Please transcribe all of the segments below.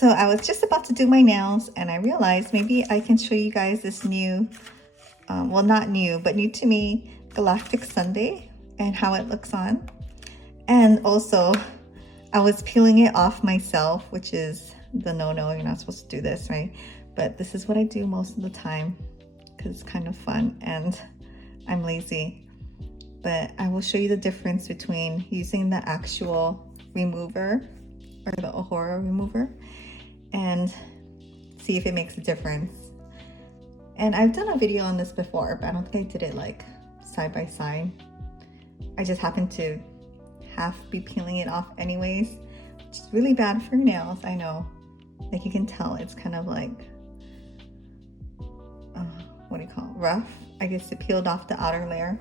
So I was just about to do my nails and I realized maybe I can show you guys this new, well not new, but new to me, Galactic Sundae and how it looks on. And also I was peeling it off myself, which is the no-no, you're not supposed to do this, right? But this is what I do most of the time because it's kind of fun and I'm lazy. But I will show you the difference between using the actual remover or the Ohora remover and see if it makes a difference. And I've done a video on this before, but I don't think I did it like side by side. I just happened to be peeling it off anyways, which is really bad for your nails. I know, like you can tell it's kind of like what do you call it, rough. I guess it peeled off the outer layer.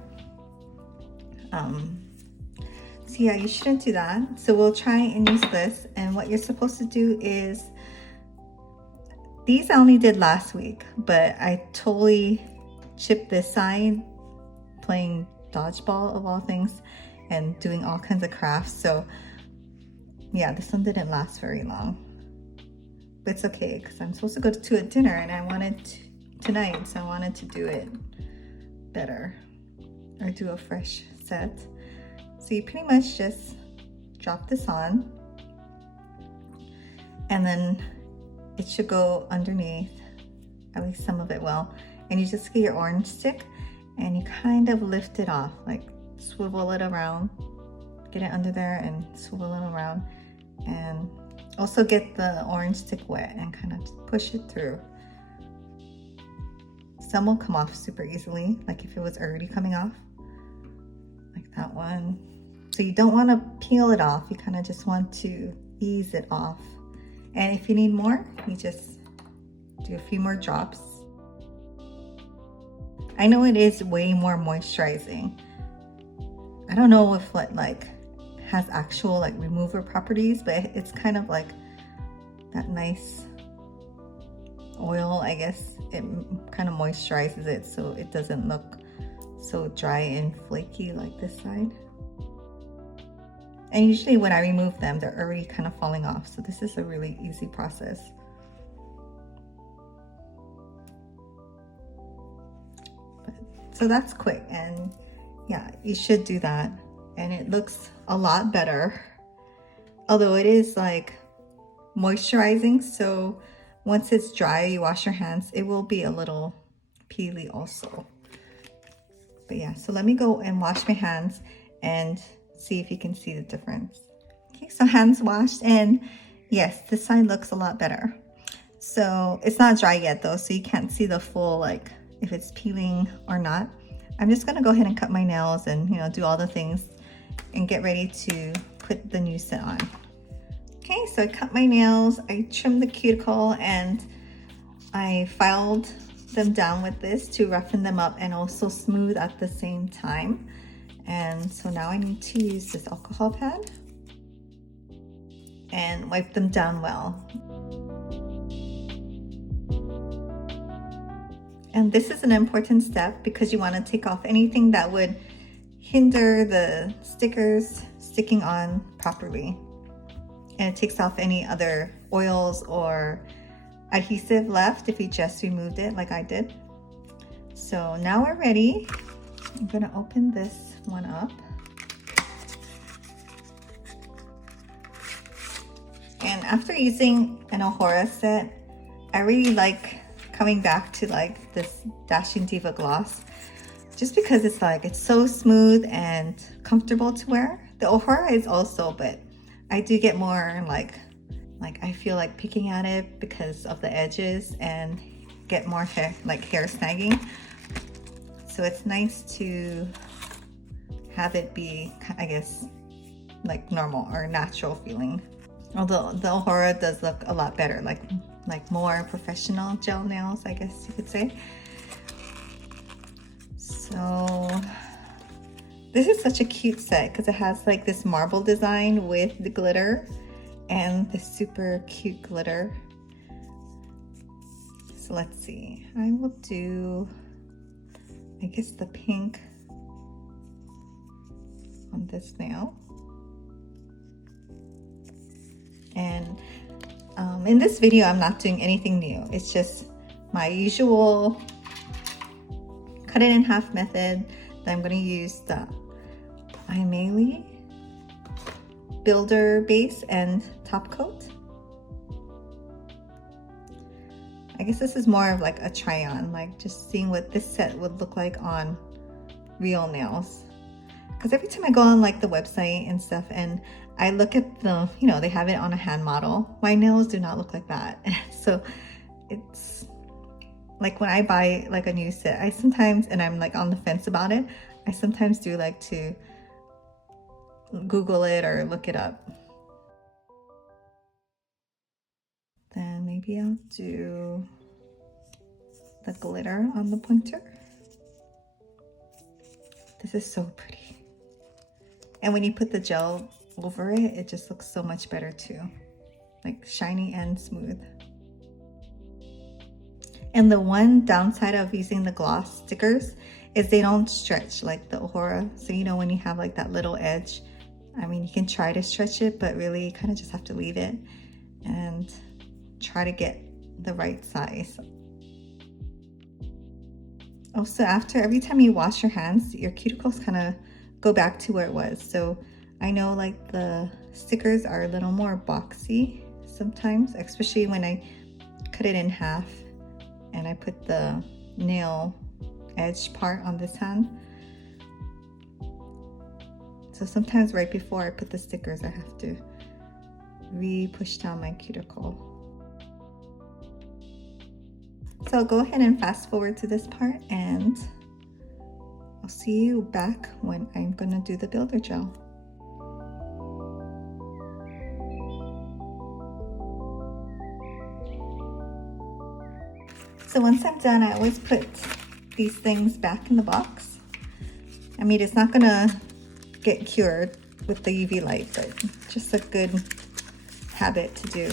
So yeah, you shouldn't do that. So we'll try and use this, and what you're supposed to do is, these I only did last week, but I totally chipped this side playing dodgeball of all things and doing all kinds of crafts. So yeah, this one didn't last very long, but it's okay because I'm supposed to go to a dinner and I wanted to, tonight, so I wanted to do it better or do a fresh set. So you pretty much just drop this on and then it should go underneath, at least some of it will, and you just get your orange stick and you kind of lift it off, like swivel it around, get it under there and swivel it around, and also get the orange stick wet and kind of push it through. Some will come off super easily, like if it was already coming off, like that one. So you don't want to peel it off, you kind of just want to ease it off. And if you need more, you just do a few more drops. I know it is way more moisturizing. I don't know if it like has actual like remover properties, but it's kind of like that nice oil, I guess. It kind of moisturizes it so it doesn't look so dry and flaky like this side. And usually when I remove them, they're already kind of falling off. So this is a really easy process. So that's quick, and yeah, you should do that. And it looks a lot better. Although it is like moisturizing, so once it's dry, you wash your hands, it will be a little peely also. But yeah, so let me go and wash my hands and see if you can see the difference. Okay, so hands washed, and yes, this side looks a lot better. So it's not dry yet though, so you can't see the full, like if it's peeling or not. I'm just gonna go ahead and cut my nails and, you know, do all the things and get ready to put the new set on. Okay, so I cut my nails, I trimmed the cuticle, and I filed them down with this to roughen them up and also smooth at the same time. And so now I need to use this alcohol pad and wipe them down well. And this is an important step because you want to take off anything that would hinder the stickers sticking on properly. And it takes off any other oils or adhesive left if you just removed it like I did. So now we're ready. I'm gonna open this one up. And after using an Ohora set, I really like coming back to like this Dashing Diva gloss, just because it's like, it's so smooth and comfortable to wear. The Ohora is also, but I do get more like I feel like picking at it because of the edges and get more hair, like hair snagging. So it's nice to have it be, I guess, like normal or natural feeling. Although the Ohora does look a lot better, like more professional gel nails, I guess you could say. So this is such a cute set because it has like this marble design with the glitter and this super cute glitter. So let's see, I will do, I guess, the pink on this nail. And In this video, I'm not doing anything new. It's just my usual cut it in half method. Then I'm going to use the Aimeili builder base and top coat. I guess this is more of like a try on, like just seeing what this set would look like on real nails. Because every time I go on like the website and stuff and I look at the, you know, they have it on a hand model, my nails do not look like that. So it's like when I buy like a new set, I sometimes, and I'm like on the fence about it, I sometimes do like to Google it or look it up. Then maybe I'll do the glitter on the pointer. This is so pretty. And when you put the gel over it, it just looks so much better too. Like shiny and smooth. And the one downside of using the gloss stickers is they don't stretch like the Ohora. So you know when you have like that little edge, I mean you can try to stretch it, but really you kind of just have to leave it and try to get the right size. Also, after every time you wash your hands, your cuticles kind of go back to where it was. So I know like the stickers are a little more boxy sometimes, especially when I cut it in half and I put the nail edge part on this hand. So sometimes right before I put the stickers, I have to re-push down my cuticle. So I'll go ahead and fast forward to this part and I'll see you back when I'm gonna do the builder gel. So once I'm done, I always put these things back in the box. I mean, it's not gonna get cured with the UV light, but just a good habit to do.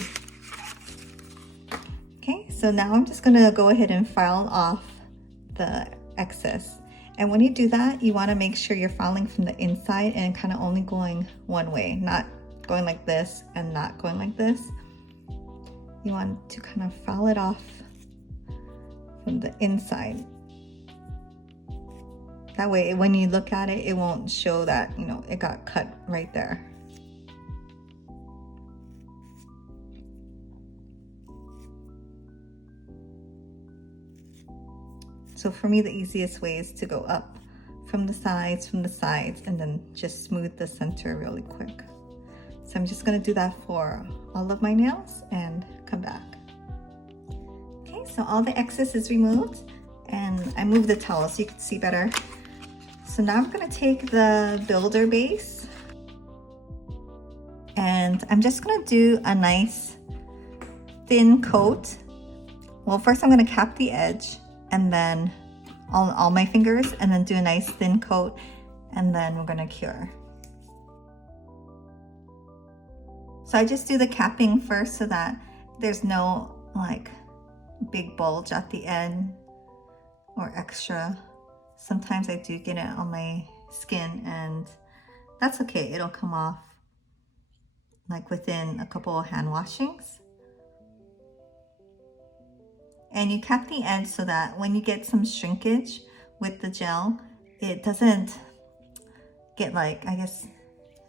Okay, so now I'm just gonna go ahead and file off the excess. And when you do that, you wanna make sure you're filing from the inside and kind of only going one way, not going like this and not going like this. You want to kind of file it off from the inside. That way, when you look at it, it won't show that, you know, it got cut right there. So for me, the easiest way is to go up from the sides, and then just smooth the center really quick. So I'm just gonna do that for all of my nails and come back. Okay, so all the excess is removed and I moved the towel so you can see better. So now I'm gonna take the builder base and I'm just gonna do a nice thin coat. Well, first I'm gonna cap the edge and then all my fingers and then do a nice thin coat and then we're gonna cure. So I just do the capping first so that there's no like big bulge at the end or extra. Sometimes I do get it on my skin and that's okay, it'll come off like within a couple of hand washings. And you cap the edge so that when you get some shrinkage with the gel, it doesn't get like, I guess,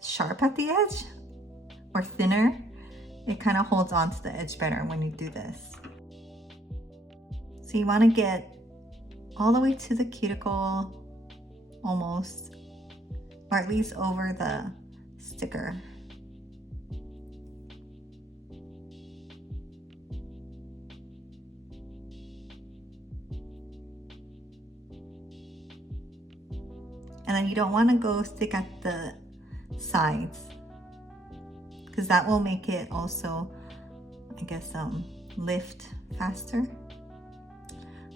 sharp at the edge or thinner. It kind of holds on to the edge better when you do this. So you want to get all the way to the cuticle almost, or at least over the sticker. And then you don't want to go stick at the sides because that will make it also, I guess, lift faster.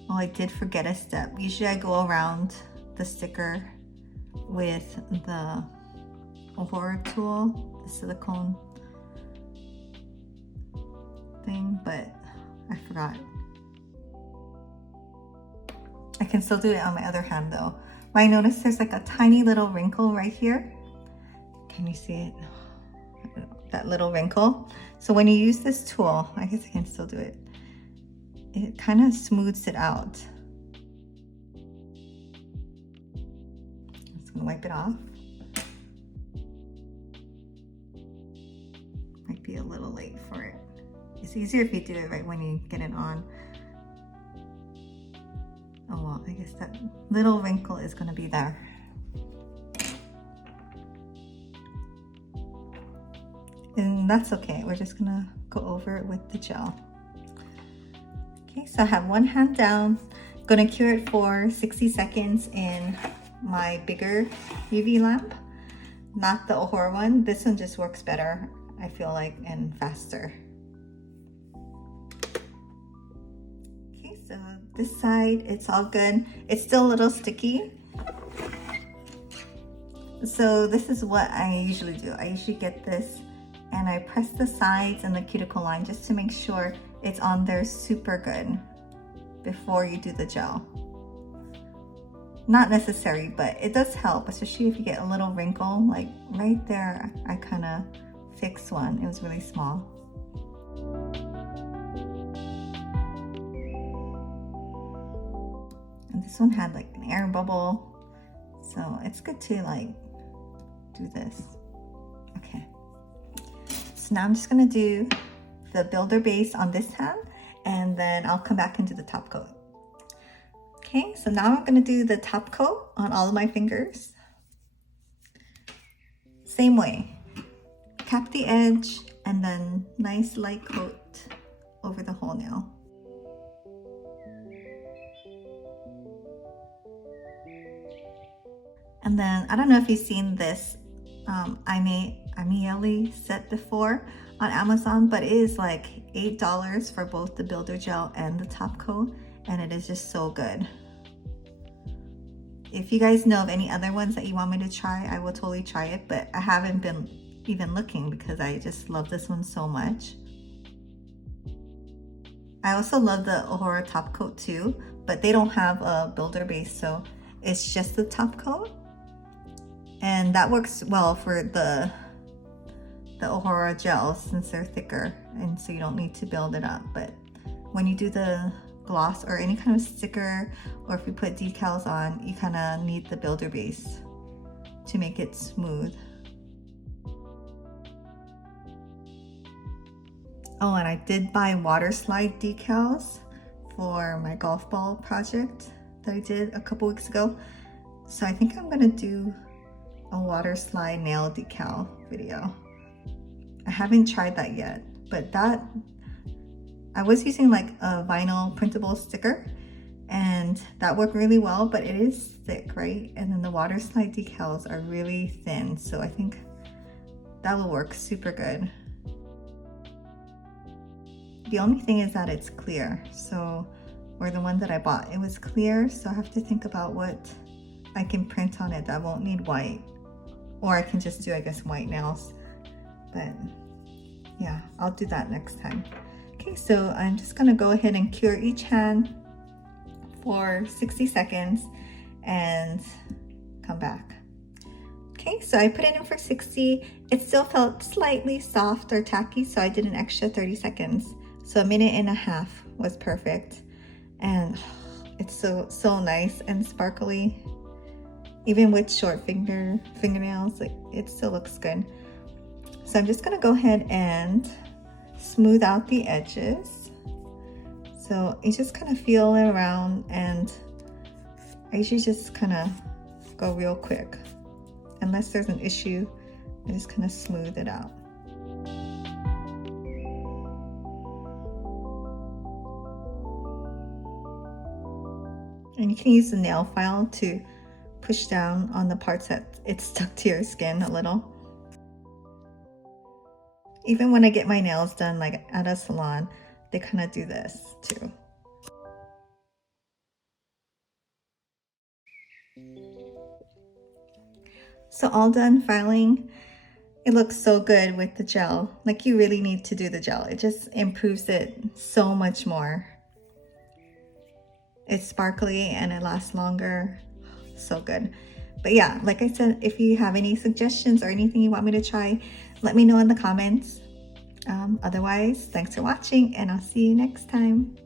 Oh, I did forget a step. Usually I go around the sticker with the Ohora tool, the silicone thing, but I forgot. I can still do it on my other hand though. But I noticed there's like a tiny little wrinkle right here. Can you see it? That little wrinkle. So when you use this tool, I guess I can still do it, it kind of smooths it out. I'm gonna wipe it off. Might be a little late for it. It's easier if you do it right when you get it on. Oh well, I guess that little wrinkle is gonna be there. And that's okay, we're just gonna go over it with the gel. Okay, so I have one hand down. I'm gonna cure it for 60 seconds in my bigger UV lamp, not the Ohora one. This one just works better, I feel like, and faster. Okay, so this side, it's all good. It's still a little sticky. So this is what I usually do. I usually get this and I press the sides and the cuticle line just to make sure it's on there super good before you do the gel. Not necessary, but it does help, especially if you get a little wrinkle. Like right there, I kind of fixed one. It was really small. And this one had like an air bubble, so it's good to like do this. Okay. So now I'm just gonna do the builder base on this hand, and then I'll come back and do the top coat. Okay, so now I'm gonna do the top coat on all of my fingers. Same way, cap the edge and then nice light coat over the whole nail. And then, I don't know if you've seen this Aimeili set before on Amazon, but it is like $8 for both the builder gel and the top coat, and it is just so good. If you guys know of any other ones that you want me to try, I will totally try it, but I haven't been even looking because I just love this one so much. I also love the Ohora top coat too, but they don't have a builder base, so it's just the top coat. And that works well for the Ohora gels since they're thicker, and so you don't need to build it up. But when you do the gloss or any kind of sticker, or if you put decals on, you kind of need the builder base to make it smooth. Oh, and I did buy water slide decals for my golf ball project that I did a couple weeks ago. So I think I'm gonna do a water slide nail decal video. I haven't tried that yet, but that, I was using like a vinyl printable sticker and that worked really well, but it is thick, right? And then the water slide decals are really thin, so I think that will work super good. The only thing is that it's clear, so, or the one that I bought, it was clear, so I have to think about what I can print on it that won't need white. Or I can just do, I guess, white nails. But yeah, I'll do that next time. Okay, so I'm just gonna go ahead and cure each hand for 60 seconds and come back. Okay, so I put it in for 60. It still felt slightly soft or tacky, so I did an extra 30 seconds. So a minute and a half was perfect. And it's so nice and sparkly. Even with short fingernails, like it still looks good. So I'm just gonna go ahead and smooth out the edges. So you just kind of feel it around, and I usually just kind of go real quick. Unless there's an issue, I just kind of smooth it out. And you can use the nail file to push down on the parts that it's stuck to your skin a little. Even when I get my nails done like at a salon, they kind of do this too. So all done filing. It looks so good with the gel. Like you really need to do the gel. It just improves it so much more. It's sparkly and it lasts longer. So good. But yeah, like I said, if you have any suggestions or anything you want me to try, let me know in the comments. Otherwise, thanks for watching and I'll see you next time.